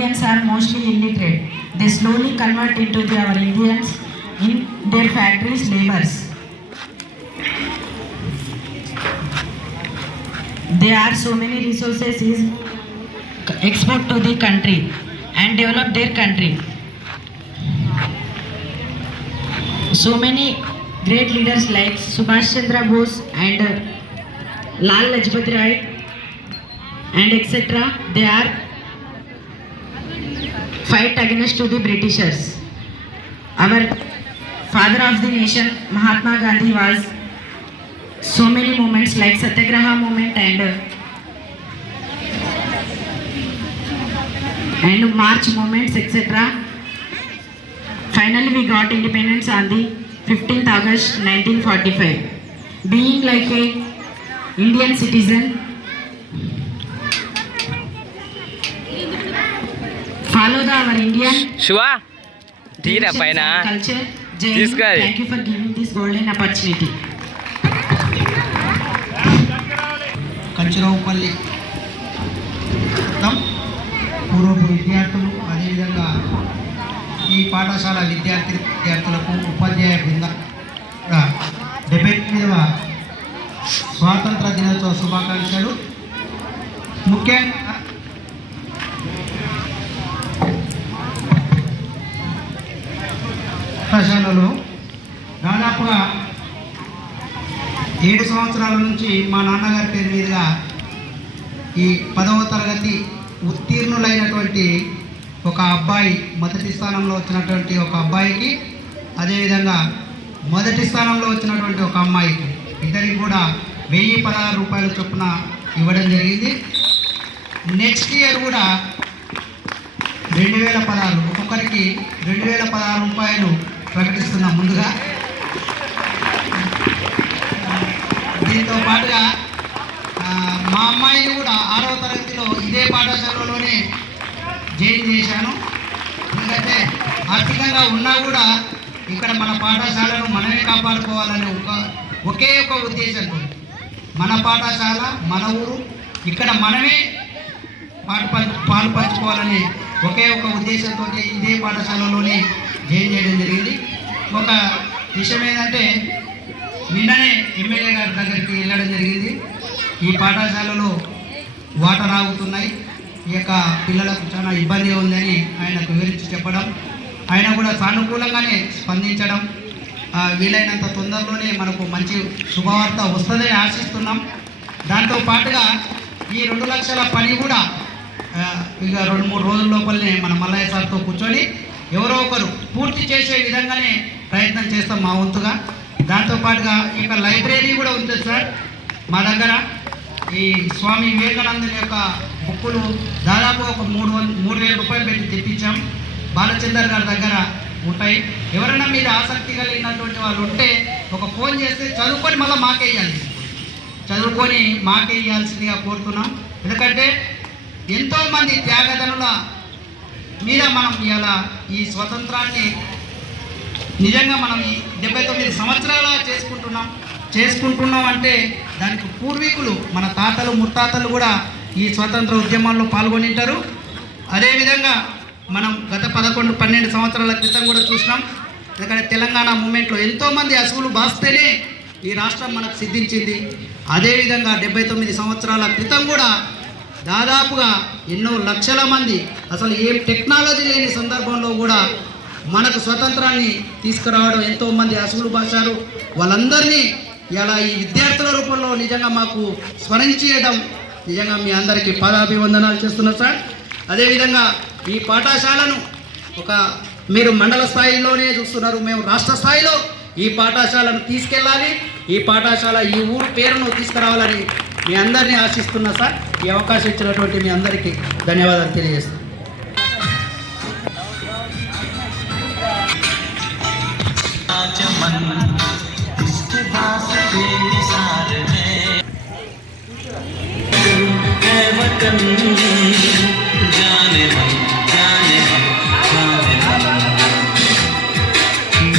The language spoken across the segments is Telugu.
Indians are mostly illiterate. They slowly convert into our Indians in their factories laborers. There are so many resources is export to the country and develop their country. So many great leaders like Subhash Chandra Bose and Lal Lajpat Rai and etc. They are fight against to the Britishers. Our father of the nation Mahatma Gandhi was so many movements like Satyagraha movement and March movements etc. Finally we got independence on the 15th August 1945. Being like a Indian citizen, follow our Indian Shiva, culture. Thank you for giving this golden opportunity. కంచురావుపల్లి పూర్వపు విద్యార్థులు అదేవిధంగా ఈ పాఠశాల విద్యార్థులకు ఉపాధ్యాయ బృందం 78వ స్వాతంత్ర దినోత్సవ శుభాకాంక్షలు. ముఖ్యంగా పాఠశాలలో దాదాపుగా 7 సంవత్సరాల నుంచి మా నాన్నగారి పేరు మీదుగా ఈ 10వ తరగతి ఉత్తీర్ణులైనటువంటి ఒక అబ్బాయి, మొదటి స్థానంలో వచ్చినటువంటి ఒక అబ్బాయికి, అదేవిధంగా మొదటి స్థానంలో వచ్చినటువంటి ఒక అమ్మాయికి, ఇద్దరికి కూడా 1016 రూపాయల చొప్పున ఇవ్వడం జరిగింది. నెక్స్ట్ ఇయర్ కూడా 2016 ఒక్కొక్కరికి 2016 రూపాయలు ప్రకటిస్తున్నాం ముందుగా. దీంతో పాటుగా మా అమ్మాయిని కూడా 6వ తరగతిలో ఇదే పాఠశాలలోనే జాయిన్ చేశాను. ఎందుకంటే ఆర్థికంగా ఉన్నా కూడా ఇక్కడ మన పాఠశాలను మనమే కాపాడుకోవాలనే ఒకే ఒక ఉద్దేశంతో మన పాఠశాల మన ఊరు ఇక్కడ మనమే పాలు పంచుకోవాలనే ఒకే ఒక ఉద్దేశంతో ఇదే పాఠశాలలోనే జాయిన్ చేయడం జరిగింది. ఒక విషయం ఏంటంటే నిన్ననే ఎమ్మెల్యే గారి దగ్గరికి వెళ్ళడం జరిగింది. ఈ పాఠశాలలో వాటర్ ఆగుతున్నాయి, ఈ యొక్క పిల్లలకు చాలా ఇబ్బందిగా ఉందని ఆయనకు వివరించి చెప్పడం, ఆయన కూడా సానుకూలంగానే స్పందించడం, వీలైనంత తొందరలోనే మనకు మంచి శుభవార్త వస్తుందని ఆశిస్తున్నాం. దాంతో పాటుగా ఈ 2 లక్షల పని కూడా ఇక 2-3 రోజుల లోపలనే మన మల్లయ్య సార్తో కూర్చొని ఎవరో ఒకరు పూర్తి చేసే విధంగానే ప్రయత్నం చేస్తాం మా వంతుగా. దాంతోపాటుగా ఇక లైబ్రరీ కూడా ఉంది సార్ మా దగ్గర. ఈ స్వామి వివేకానందుని యొక్క బుక్కులు దాదాపు ఒక 3,000 రూపాయలు పెట్టి తెప్పించాం. బాలచందర్ గారి దగ్గర ఉంటాయి. ఎవరైనా మీద ఆసక్తి కలిగినటువంటి వాళ్ళు ఉంటే ఒక ఫోన్ చేస్తే చదువుకొని మళ్ళీ మాకే ఇవ్వాల్సిందిగా కోరుతున్నాం. ఎందుకంటే ఎంతోమంది త్యాగదనుల మీద మనం ఇలా ఈ స్వతంత్రాన్ని నిజంగా మనం ఈ 79 సంవత్సరాల చేసుకుంటున్నాం అంటే దానికి పూర్వీకులు మన తాతలు ముత్తాతలు కూడా ఈ స్వతంత్ర ఉద్యమంలో పాల్గొనింటారు. అదేవిధంగా మనం గత 11-12 సంవత్సరాల క్రితం కూడా చూసినాం. ఎందుకంటే తెలంగాణ మూమెంట్లో ఎంతోమంది అసువులు బాస్తేనే ఈ రాష్ట్రం మనకు సిద్ధించింది. అదేవిధంగా 79 సంవత్సరాల క్రితం కూడా దాదాపుగా ఎన్నో లక్షల మంది అసలు ఏం టెక్నాలజీ లేని సందర్భంలో కూడా మనకు స్వతంత్రాన్ని తీసుకురావడం ఎంతోమంది అసువులు భాషారు. వాళ్ళందరినీ ఇలా ఈ విద్యార్థుల రూపంలో నిజంగా మాకు స్మరించేయడం నిజంగా మీ అందరికీ పాదాభివందనాలు చేస్తున్నారు సార్. అదేవిధంగా ఈ పాఠశాలను మీరు మండల స్థాయిలోనే చూస్తున్నారు, మేము రాష్ట్ర స్థాయిలో ఈ పాఠశాలను తీసుకెళ్ళాలి, ఈ పాఠశాల ఈ ఊరు పేరును తీసుకురావాలని మీ అందరినీ ఆశిస్తున్నా సార్. ఈ అవకాశం ఇచ్చినటువంటి మీ అందరికీ ధన్యవాదాలు తెలియజేస్తాను.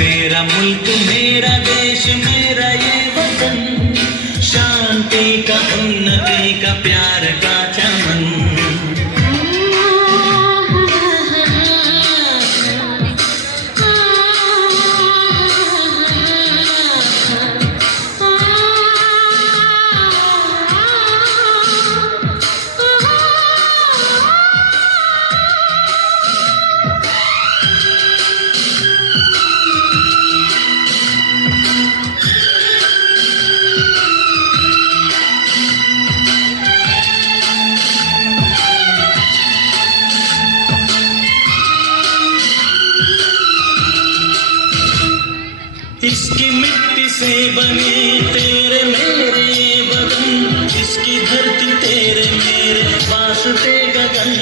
मेरा मुल्क मेरा देश मेरा ये वतन, शांति का उन्नति का प्यार का चमन. किससे बने तेरे मेरे बदन, इसकी धरती तेरे मेरे वास्ते गगन,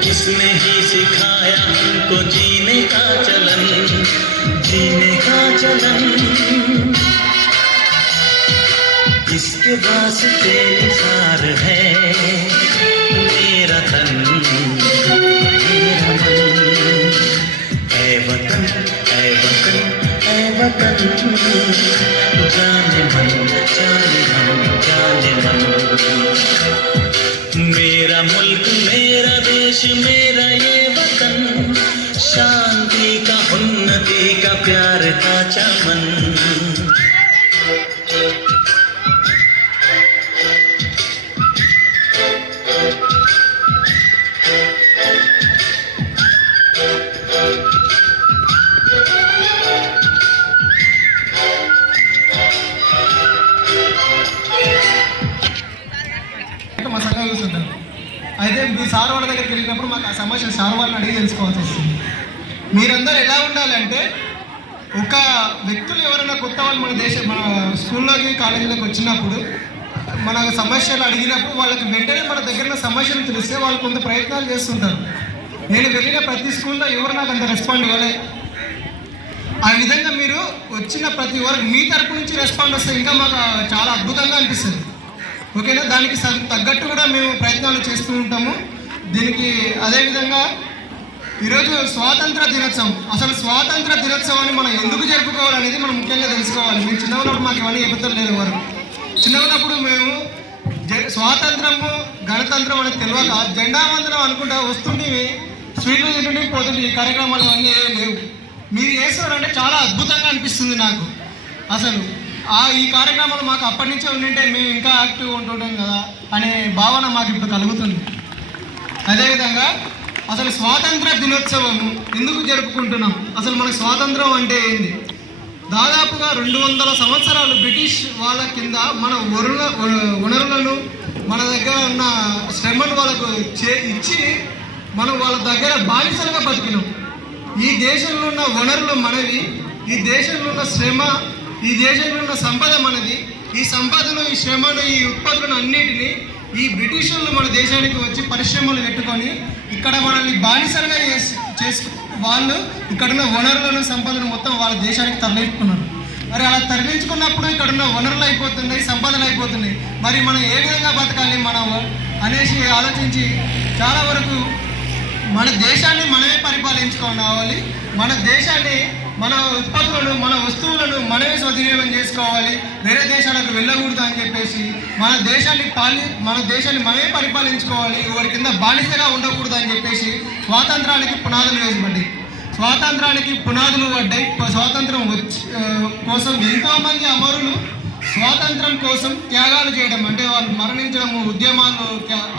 किसने ही सिखाया हमको जीने का चलन, जीने का चलन, इसके वास्ते निसार है मेरा तन मेरा मन। ऐ वतन ऐ वतन ऐ वतन, जाने मन जाने मन जाने मन। मेरा मुल्क मेरा देश मेरा ये वतन, शांति का उन्नति का प्यार का चमन। మా సంఘం చూస్తుంటాం. అయితే మీ సార్ వాళ్ళ దగ్గరికి వెళ్ళినప్పుడు మాకు ఆ సమస్య సార్ వాళ్ళని అడిగి తెలుసుకోవాల్సి వస్తుంది. మీరందరూ ఎలా ఉండాలంటే, ఒక వ్యక్తులు ఎవరైనా కొత్త వాళ్ళు మన స్కూల్లోకి కాలేజీలోకి వచ్చినప్పుడు మన సమస్యలు అడిగినప్పుడు వాళ్ళకి వెంటనే మన దగ్గర ఉన్న సమస్యలు తెలిస్తే వాళ్ళు కొంత ప్రయత్నాలు చేస్తుంటారు. నేను వెళ్ళిన ప్రతి స్కూల్లో ఎవరు నాకు అంత రెస్పాండ్ ఇవ్వలే. ఆ విధంగా మీరు వచ్చిన ప్రతి వరకు మీ తరపు నుంచి రెస్పాండ్ వస్తే ఇంకా మాకు చాలా అద్భుతంగా అనిపిస్తుంది. ఓకేనా? దానికి తగ్గట్టు కూడా మేము ప్రయత్నాలు చేస్తూ ఉంటాము. దీనికి అదేవిధంగా ఈరోజు స్వాతంత్ర దినోత్సవం, అసలు స్వాతంత్ర దినోత్సవాన్ని మనం ఎందుకు జరుపుకోవాలనేది మనం ముఖ్యంగా తెలుసుకోవాలి. మేము చిన్న ఉన్నప్పుడు మాకు ఇవన్నీ చెబుతారు లేదు వారు. చిన్న ఉన్నప్పుడు మేము స్వాతంత్రము గణతంత్రం అనేది తెలియక జెండా వందనం అనుకుంటా వస్తుంటే స్వీట్లు తింటుంటే పోతుంటే ఈ కార్యక్రమాలు అన్నీ ఏం లేవు. మీరు చేస్తారంటే చాలా అద్భుతంగా అనిపిస్తుంది నాకు. అసలు ఈ కార్యక్రమాలు మాకు అప్పటి నుంచే ఉండింటే మేము ఇంకా యాక్టివ్గా ఉంటుంటాం కదా అనే భావన మాకు ఇప్పుడు కలుగుతుంది. అదేవిధంగా అసలు స్వాతంత్ర దినోత్సవం ఎందుకు జరుపుకుంటున్నాం, అసలు మనకు స్వాతంత్రం అంటే ఏంది? దాదాపుగా 200 సంవత్సరాలు బ్రిటిష్ వాళ్ళ కింద మన వనరులను మన దగ్గర ఉన్న శ్రమను వాళ్ళకు ఇచ్చి మనం వాళ్ళ దగ్గర బానిసలుగా బతికినాం. ఈ దేశంలో ఉన్న వనరులు మనవి, ఈ దేశంలో ఉన్న శ్రమ, ఈ దేశంలో ఉన్న సంపద మనది. ఈ సంపదను, ఈ శ్రమను, ఈ ఉత్పత్తులను అన్నిటినీ ఈ బ్రిటిష్ వాళ్ళు మన దేశానికి వచ్చి పరిశ్రమలు పెట్టుకొని ఇక్కడ మనల్ని బానిసలుగా చేసుకు వాళ్ళు ఇక్కడున్న వనరులను, సంపదను మొత్తం వాళ్ళ దేశానికి తరలించుకున్నారు. మరి అలా తరలించుకున్నప్పుడు ఇక్కడున్న వనరులు అయిపోతున్నాయి, సంపదలు అయిపోతున్నాయి. మరి మనం ఏ విధంగా బతకాలి మనం అనేసి ఆలోచించి చాలా వరకు మన దేశాన్ని మనమే పరిపాలించుకోవాలి. మన దేశాన్ని, మన ఉత్పత్తులను, మన వస్తువులను మనమే సద్వినియోగం చేసుకోవాలి. వేరే దేశాలకు వెళ్ళకూడదు అని చెప్పేసి మన దేశాన్ని మనమే పరిపాలించుకోవాలి. ఎవరి కింద బానిసగా ఉండకూడదు అని చెప్పేసి స్వాతంత్రానికి పునాదులు వేయబడ్డాయి. స్వాతంత్రానికి పునాదులు పడ్డాయి. స్వాతంత్రం కోసం ఎంతోమంది అమరులు స్వాతంత్రం కోసం త్యాగాలు చేయడం, అంటే వాళ్ళు మరణించడము, ఉద్యమాలు,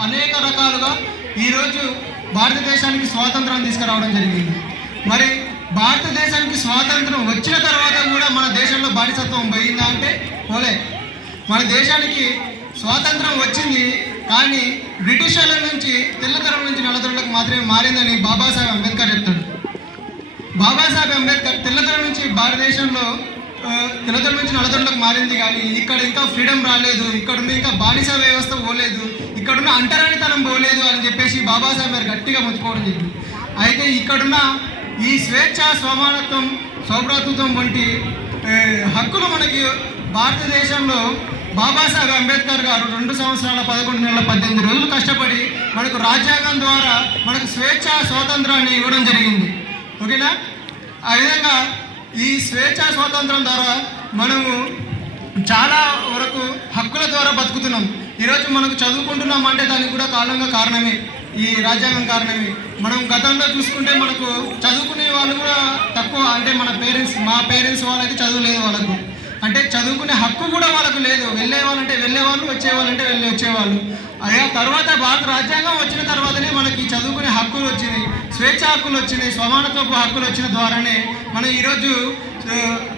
అనేక రకాలుగా ఈరోజు భారతదేశానికి స్వాతంత్రం తీసుకురావడం జరిగింది. మరి భారతదేశానికి స్వాతంత్రం వచ్చిన తర్వాత కూడా మన దేశంలో బానిసత్వం పోయిందా అంటే పోలే. మన దేశానికి స్వాతంత్రం వచ్చింది, కానీ బ్రిటిష్ వాళ్ళ నుంచి తెల్లతరం నుంచి నల్లతరంలోకి మాత్రమే మారిందని బాబాసాహెబ్ అంబేద్కర్ చెప్తాడు. బాబాసాహెబ్ అంబేద్కర్ తెల్లతరం నుంచి భారతదేశంలో తెల్లతరం నుంచి నల్లతరంలోకి మారింది, కానీ ఇక్కడ ఇంకా ఫ్రీడమ్ రాలేదు, ఇక్కడున్న ఇంకా బానిస వ్యవస్థ పోలేదు, ఇక్కడున్న అంటరానితనం పోలేదు అని చెప్పేసి బాబాసాహెబ్ గారు గట్టిగా మొత్తుకోవడం జరిగింది. అయితే ఇక్కడున్న ఈ స్వేచ్ఛ, సమానత్వం, సౌభ్రాతృత్వం వంటి హక్కులు మనకి భారతదేశంలో బాబాసాహెబ్ అంబేద్కర్ గారు 2 సంవత్సరాల 11 నెలల 18 రోజులు కష్టపడి మనకు రాజ్యాంగం ద్వారా మనకు స్వేచ్ఛ, స్వాతంత్రాన్ని ఇవ్వడం జరిగింది. ఓకేనా? ఆ విధంగా ఈ స్వేచ్ఛ, స్వాతంత్రం ద్వారా మనము చాలా వరకు హక్కుల ద్వారా బతుకుతున్నాం. ఈరోజు మనకు చదువుకుంటున్నాం అంటే దానికి కూడా కారణమే ఈ రాజ్యాంగం కారణమే. మనం గతంలో చూసుకుంటే మనకు చదువుకునే వాళ్ళు కూడా తక్కువ, అంటే మా పేరెంట్స్ వాళ్ళైతే చదువులేదు వాళ్ళకు, అంటే చదువుకునే హక్కు కూడా వాళ్ళకు లేదు. వెళ్ళేవాళ్ళంటే వెళ్ళేవాళ్ళు, వచ్చేవాళ్ళంటే వచ్చేవాళ్ళు. అదే తర్వాత భారత రాజ్యాంగం వచ్చిన తర్వాతనే మనకి చదువుకునే హక్కులు వచ్చినాయి, స్వేచ్ఛ హక్కులు వచ్చినాయి, సమానత్వపు హక్కులు వచ్చిన ద్వారానే మనం ఈరోజు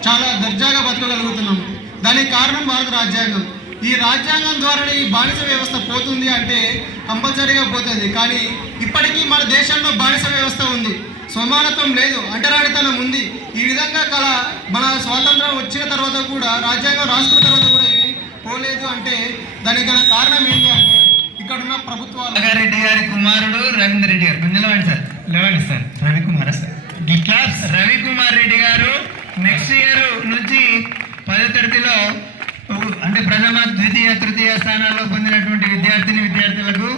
చాలా దర్జాగా బతకగలుగుతున్నాం. దానికి కారణం భారత రాజ్యాంగం. ఈ రాజ్యాంగం ద్వారానే ఈ బానిస వ్యవస్థ పోతుంది అంటే కంపల్సరీగా పోతుంది. కానీ ఇప్పటికీ మన దేశంలో దేశంలో బానిస వ్యవస్థ ఉంది, సమానత్వం లేదు, అంటరానితనం ఉంది. ఈ విధంగా మన స్వాతంత్రం వచ్చిన తర్వాత కూడా, రాజ్యాంగం రాసుకున్న తర్వాత కూడా ఇవి పోలేదు అంటే దానికి గల కారణం ఏంటి అంటే ఇక్కడ ఉన్న ప్రభుత్వాలు. రెడ్డి గారి కుమారుడు రవీంద్ర రెడ్డి గారు నిలవండి sir Ravikumar sir class Ravikumar Reddy garu next year నుంచి 10వ తరగతిలో అంటే ప్రథమ ద్వితీయ తృతీయ స్థానాల్లో పొందినటువంటి విద్యార్థులకు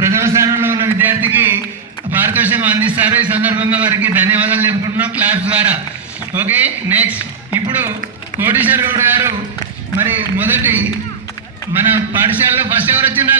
ప్రథమ స్థానంలో ఉన్న విద్యార్థికి పారితోషికం అందిస్తారు. ఈ సందర్భంగా వారికి ధన్యవాదాలు తెలుపుకుంటున్నాం క్లాస్ ద్వారా. ఓకే, నెక్స్ట్ ఇప్పుడు కోటేశ్వర గౌడ్ గారు మరి మొదటి మన పాఠశాలలో ఫస్ట్ ఎవరు వచ్చిండ్రా?